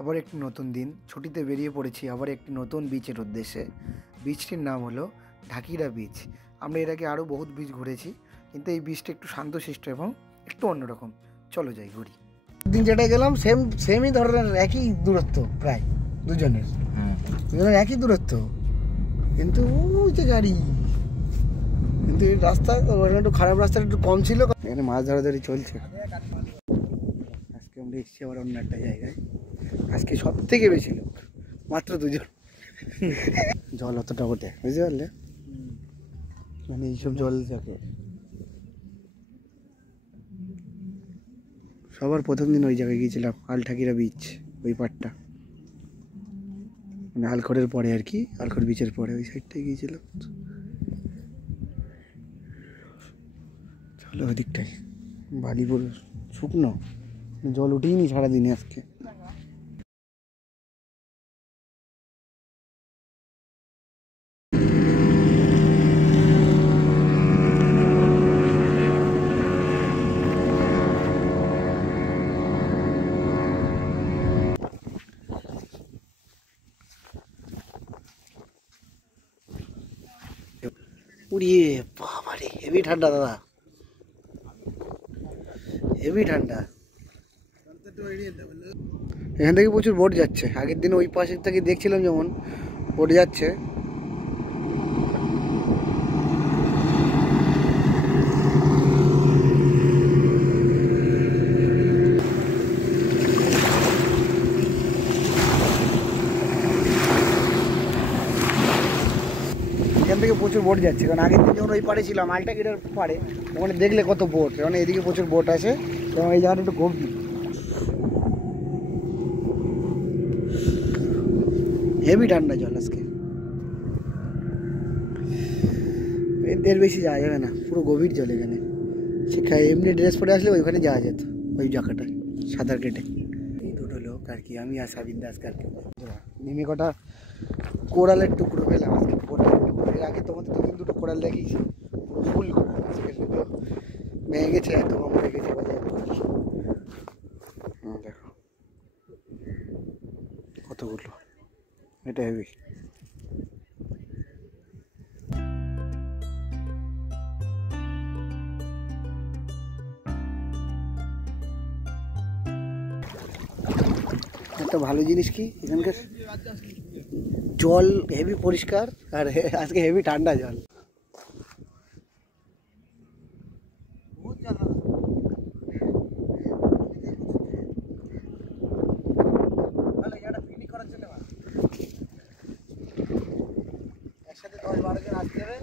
আবার একটি নতুন দিন, ছুটিতে বেরিয়ে পড়েছি আবার একটি নতুন বিচের উদ্দেশ্যে। বিচটির নাম হলো ঢাকিরা বিচ। আমরা এর আগে আরও বহুত বিচ ঘুরেছি, কিন্তু এই বিচটা একটু শান্তশিষ্ট এবং একটু অন্যরকম। চলো যাই ঘুরি। দিন যেটা গেলাম সেমই ধরনের, একই দূরত্ব প্রায় দুজনের একই দূরত্ব, কিন্তু ওই যে গাড়ি, কিন্তু এই রাস্তা একটু খারাপ, রাস্তাটা একটু কম ছিল। এখানে মাছ ধরাধরি চলছে। আজকে আমরা এসেছি আবার অন্য একটা জায়গায়। আজকে সব থেকে বেশি লোক, মাত্র দুজন। জল অতটা ওঠে, বুঝতে পারলে, মানে এইসব জল থাকে। সবার প্রথম দিন ওই জায়গায় গিয়েছিলাম, আলঠাকিরা বিচ, ওই পাড়টা, মানে আলখড়ের পরে আর কি, আলখড় বিচের পরে ওই সাইডটায় গিয়েছিলাম। চলো ওই দিকটাই, বালি পুরো শুকনো, জল উঠেইনি সারাদিনে আজকে। উড়িয়ে বাবারে, হেভি ঠান্ডা দাদা, হেভি ঠান্ডা। এখান থেকে প্রচুর বোট যাচ্ছে। আগের দিন ওই পাশে থেকে দেখছিলাম যেমন বোট যাচ্ছে। এখান থেকে প্রচুর বোট যাচ্ছে, কারণ আগের দিন যখন ওই পাড়ে ছিলাম, আলটাকিরার পাড়ে, ওখানে দেখলে কত বোট, কারণ এদিকে প্রচুর বোট আছে এবং এই জায়গাটা একটু গভীর। হেভি ঠান্ডা জল আজকে, এর বেশি যাওয়া যাবে না, পুরো গভীর জল এখানে। সেখানে এমনি ড্রেস পরে আসলে ওইখানে যাওয়া যেত, ওই জায়গাটায় সাঁতার কেটে। এই দুটো লোক আর কি, আমি আর সাবিন দাস কারকে নেমে কটা কোরালের টুকরো পেলাম আজকে। কোরালের টুকরো, এর আগে তোমাদের দুদিন দুটো কোরাল দেখিয়েছি, ফুল কোরাল। আজকে দুটো ভেঙে গেছে, এত কম হয়ে গেছে বাজারে। দেখো কতগুলো, এটা হেভি। একটা ভালো জিনিস কি, এখানকার জল হেভি পরিষ্কার, আর আজকে হেভি ঠান্ডা জল। একসাথে 10-12 জন আসতে হবে।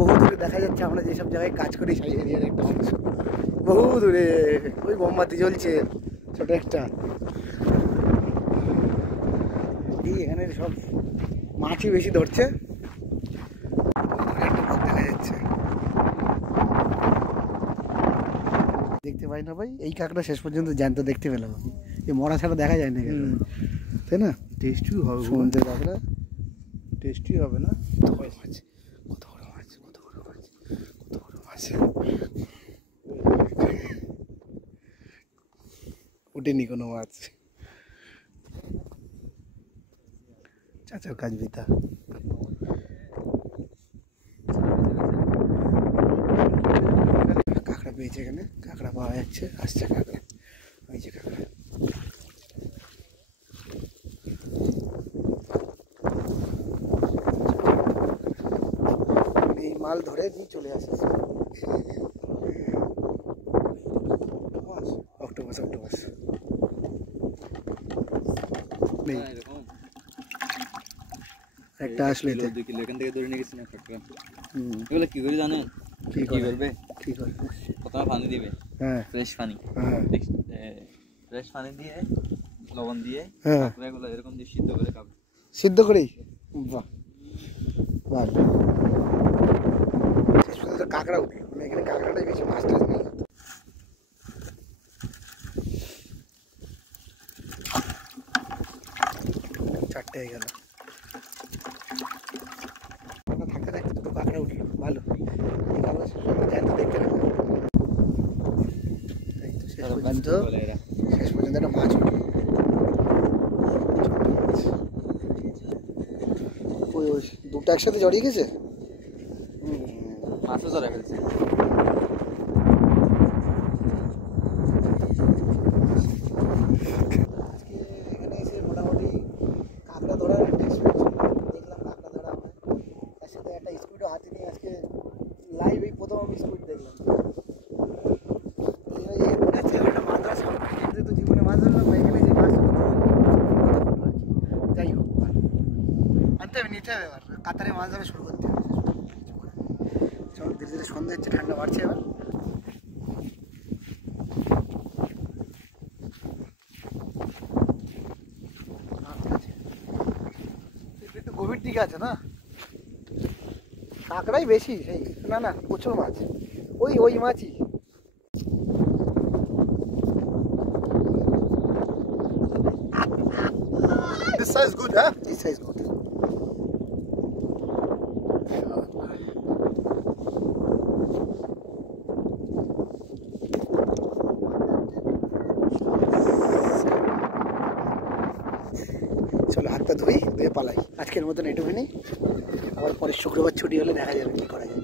বহু দূরে দেখা যাচ্ছে আমরা যেসব জায়গায় কাজ করি সেই এরিয়ার একটা অংশ, বহু দূরে ওই মোমবাতি জ্বলছে ছোট একটা। এখানে সব মাছই বেশি ধরছে, একটা লোক দেখা যাচ্ছে। দেখতে পাই না ভাই, এই কাঁকড়া শেষ পর্যন্ত জ্যান্ত দেখতে পেলাম আমি, এই মরা ছাড়া দেখা যায় না, তাই না? টেস্টি হবে সমুদ্রের কাঁকড়া, টেস্টি হবে না? কত বড় মাছ, কত বড় মাছ, কত বড় মাছ, কত বড় মাছ। উঠেনি কোনো মাছ। চাচার কাজ বিতা। কাঁকড়া পেয়েছে এখানে, কাঁকড়া পাওয়া যাচ্ছে, আসছে কাঁকড়া, ওই যে কাঁকড়া। এই মাল ধরে দিয়ে চলে আসে। অক্টোপাস, অক্টোপাস একটা আসলে 2 কিলো এখান থেকে ধরে নিয়ে গেছি না কাঁকড়া। এগুলো কি করে জানেন? কি করবে? কি করবে? প্রথমে পানি দিবে, হ্যাঁ, ফ্রেশ পানি, হ্যাঁ, ফ্রেশ পানি দিয়ে লবণ দিয়ে কাঁকড়াগুলো এরকম দিয়ে সিদ্ধ করে খাবে। সিদ্ধ করেই? বাহ বাহ, কাঁকড়া উঠলো। আমি এখানে কাঁকড়াটাই বেশি, মাছ টাছ নেই। চারটে হয়ে গেল, থাকতে থাকতে দুটো কাঁকড়া উঠলো, ভালো। এই কাঁকড়া জ্যান্ত দেখতে না, শেষ পর্যন্ত একটা মাছ উঠলো। ওই ওই দুটো একসাথে জড়িয়ে গেছে, মাছও ধরে ফেলছে। আজকে এখানে এসে মোটামুটি কাঁকড়া ধরার একটা এক্সপিরিয়েন্স দেখলাম, কাঁকড়া ধরা হয়। তার সাথে একটা স্কুইডও হাতে নিয়ে আজকে লাইভ এই প্রথম আমি স্কুইড দেখলাম। একটা মাছ ধরা সামনে তো জীবনে মাছ ধরলাম না, এখানে যে মাছ যাই হোক আনতে হবে, নিতে হবে। এবার কাতারে মাছ ধরা শুরু করতে হবে। চল ধীরে ধীরে সন্ধ্যা হচ্ছে, ঠান্ডা বাড়ছে এবার। একটু গভীর দিকে আছে না, কাঁকড়াই বেশি। সেই না না, প্রচুর মাছ, ওই ওই মাছই। This size good, huh? This size good. চলো হাতটা ধুয়ে পালাই। আজকের মতন এটুকুনি, আবার পরের শুক্রবার ছুটি হলে দেখা যাবে কি করা যায়।